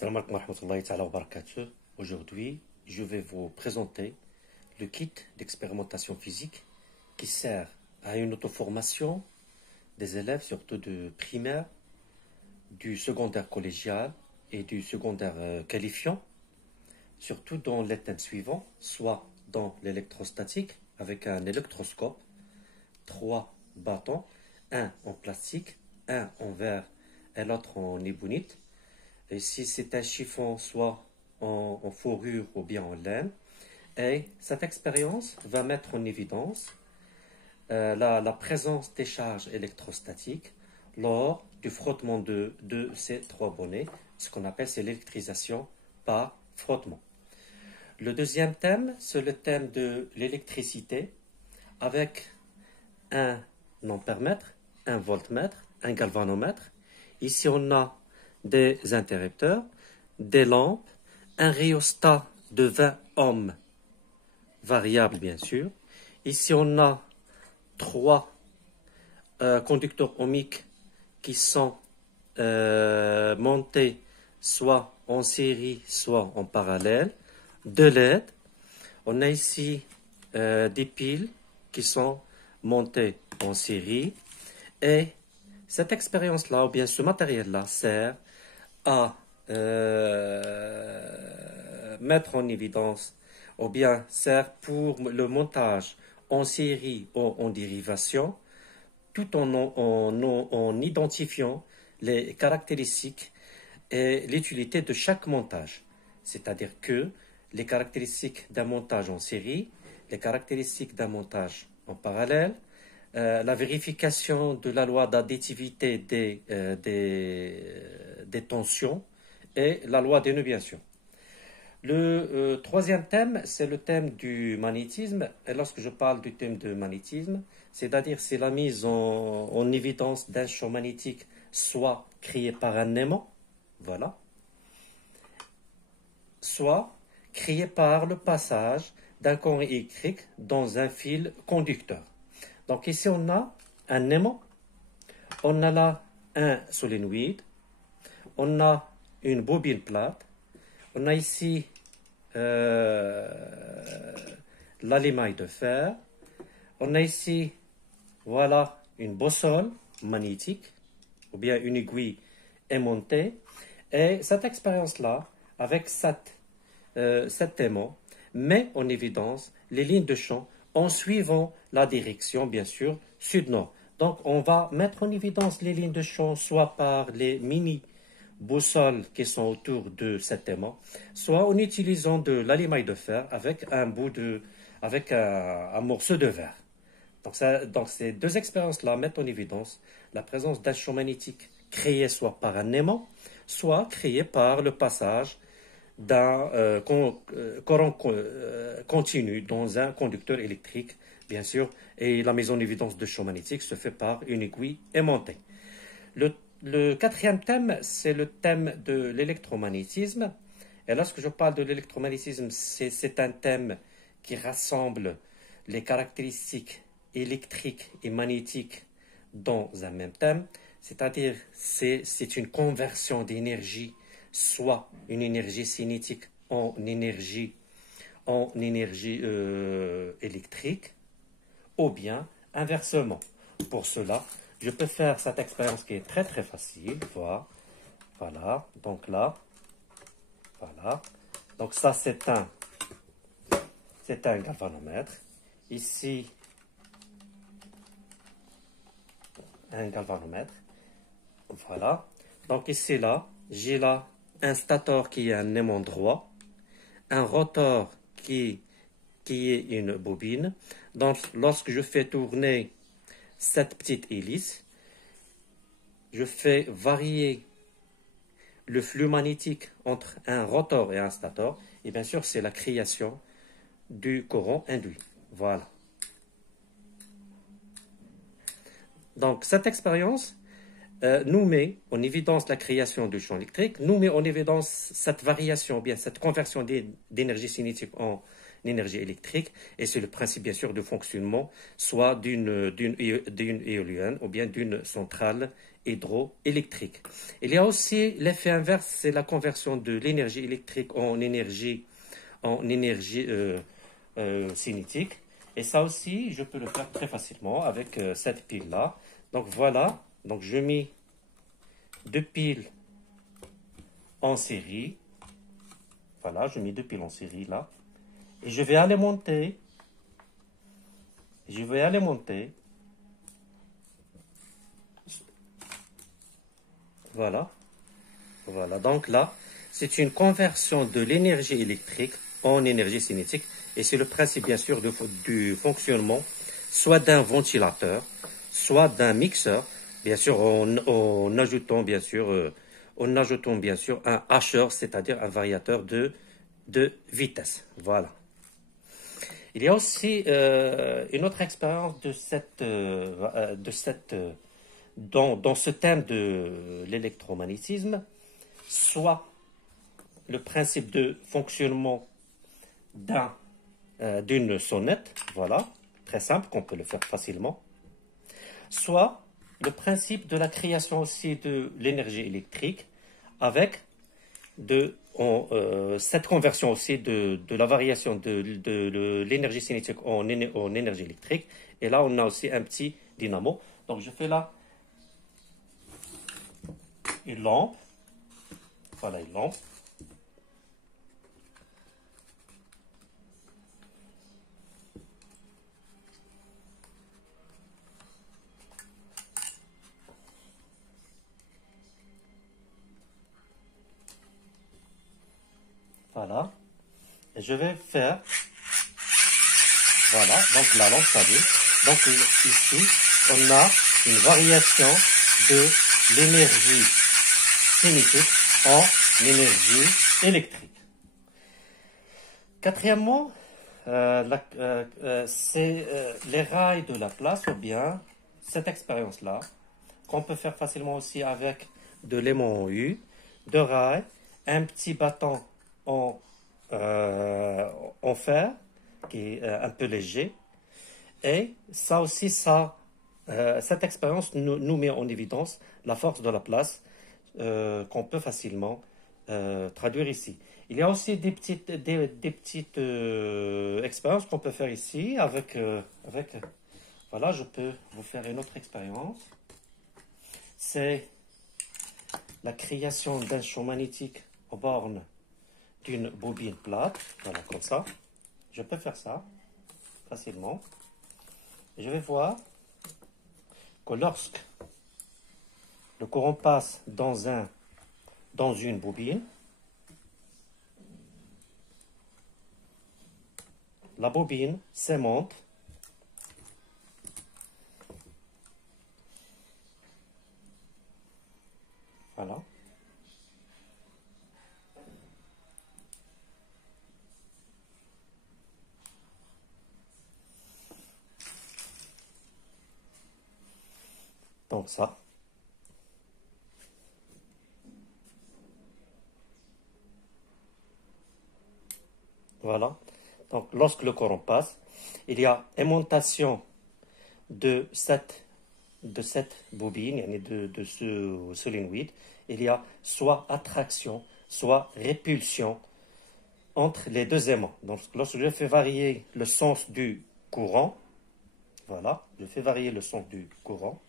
Salam alaikum wa rahmatullahi ta'ala wa barakatuh. Aujourd'hui, je vais vous présenter le kit d'expérimentation physique qui sert à une auto-formation des élèves, surtout de primaire, du secondaire collégial et du secondaire qualifiant, surtout dans les thèmes suivants, soit dans l'électrostatique avec un électroscope, 3 bâtons, un en plastique, un en verre et l'autre en ébonite. Et si c'est un chiffon, soit en fourrure ou bien en laine. Et cette expérience va mettre en évidence la présence des charges électrostatiques lors du frottement de ces 3 bonnets, ce qu'on appelle c'est l'électrisation par frottement. Le deuxième thème, c'est le thème de l'électricité avec un ampèremètre, un voltmètre, un galvanomètre. Ici, on a des interrupteurs, des lampes, un rhéostat de 20 ohms, variable bien sûr. Ici, on a 3 conducteurs ohmiques qui sont montés soit en série, soit en parallèle, 2 LED. On a ici des piles qui sont montées en série. Et cette expérience-là, ou bien ce matériel-là, sert à mettre en évidence, ou bien sert pour le montage en série ou en dérivation, tout en identifiant les caractéristiques et l'utilité de chaque montage. C'est-à-dire que les caractéristiques d'un montage en série, les caractéristiques d'un montage en parallèle, la vérification de la loi d'additivité des tensions et la loi des nœuds, bien sûr. Le troisième thème, c'est le thème du magnétisme. Et lorsque je parle du thème de magnétisme, c'est-à-dire c'est la mise en évidence d'un champ magnétique, soit créé par un aimant, voilà, soit créé par le passage d'un courant électrique dans un fil conducteur. Donc ici, on a un aimant, on a là un solénoïde, on a une bobine plate, on a ici l'allimaille de fer, on a ici, voilà, une boussole magnétique, ou bien une aiguille aimantée. Et cette expérience-là, avec cet aimant, met en évidence les lignes de champ en suivant la direction, bien sûr, sud-nord. Donc, on va mettre en évidence les lignes de champ soit par les mini-boussoles qui sont autour de cet aimant, soit en utilisant de l'allimaille de fer avec un morceau de verre. Donc, ces deux expériences-là mettent en évidence la présence d'un champ magnétique créé soit par un aimant, soit créé par le passage d'un courant continu dans un conducteur électrique, bien sûr, et la mise en évidence de champ magnétique se fait par une aiguille aimantée. Le quatrième thème, c'est le thème de l'électromagnétisme. Et lorsque je parle de l'électromagnétisme, c'est un thème qui rassemble les caractéristiques électriques et magnétiques dans un même thème, c'est-à-dire c'est une conversion d'énergie, soit une énergie cinétique en énergie électrique, ou bien inversement. Pour cela, je peux faire cette expérience qui est très très facile. Voilà, donc là, voilà. Donc ça c'est un galvanomètre. Ici, un galvanomètre. Voilà. Donc ici là, j'ai là un stator qui est un aimant droit, un rotor qui est une bobine. Donc, lorsque je fais tourner cette petite hélice, je fais varier le flux magnétique entre un rotor et un stator. Et bien sûr, c'est la création du courant induit. Voilà. Donc, cette expérience nous met en évidence la création du champ électrique, nous met en évidence cette variation, bien cette conversion d'énergie cinétique en énergie électrique. Et c'est le principe, bien sûr, de fonctionnement soit d'une éolienne ou bien d'une centrale hydroélectrique. Il y a aussi l'effet inverse, c'est la conversion de l'énergie électrique en énergie cinétique. Et ça aussi, je peux le faire très facilement avec cette pile-là. Donc voilà, donc je mets deux piles en série. Voilà, je mets deux piles en série là. Et je vais alimenter. Je vais alimenter. Voilà. Voilà, donc là, c'est une conversion de l'énergie électrique en énergie cinétique. Et c'est le principe, bien sûr, du fonctionnement soit d'un ventilateur, soit d'un mixeur, bien sûr, en ajoutant, bien sûr, un hacheur, c'est-à-dire un variateur de vitesse. Voilà. Il y a aussi une autre expérience dans ce thème de l'électromagnétisme, soit le principe de fonctionnement d'une sonnette, voilà, très simple, qu'on peut le faire facilement, soit le principe de la création aussi de l'énergie électrique avec cette conversion aussi de la variation de l'énergie cinétique en énergie électrique. Et là, on a aussi un petit dynamo. Donc, je fais là une lampe. Voilà, une lampe. Voilà. Et je vais faire. Voilà, donc la lampe s'allume. Donc ici, on a une variation de l'énergie cinétique en énergie électrique. Quatrièmement, c'est les rails de Laplace, ou bien cette expérience-là, qu'on peut faire facilement aussi avec de l'aimant U, deux rails, un petit bâton en fer, qui est un peu léger. Et ça aussi, cette expérience nous met en évidence la force de Laplace qu'on peut facilement traduire ici. Il y a aussi des petites expériences qu'on peut faire ici voilà, je peux vous faire une autre expérience. C'est la création d'un champ magnétique aux bornes d'une bobine plate. Voilà, comme ça. Je peux faire ça facilement. Et je vais voir que lorsque le courant passe dans une bobine, la bobine s'aimantent. Voilà. Donc ça. Voilà. Donc lorsque le courant passe, il y a aimantation de cette bobine, de ce solénoïde. Il y a soit attraction, soit répulsion entre les deux aimants. Donc lorsque je fais varier le sens du courant, voilà, je fais varier le sens du courant.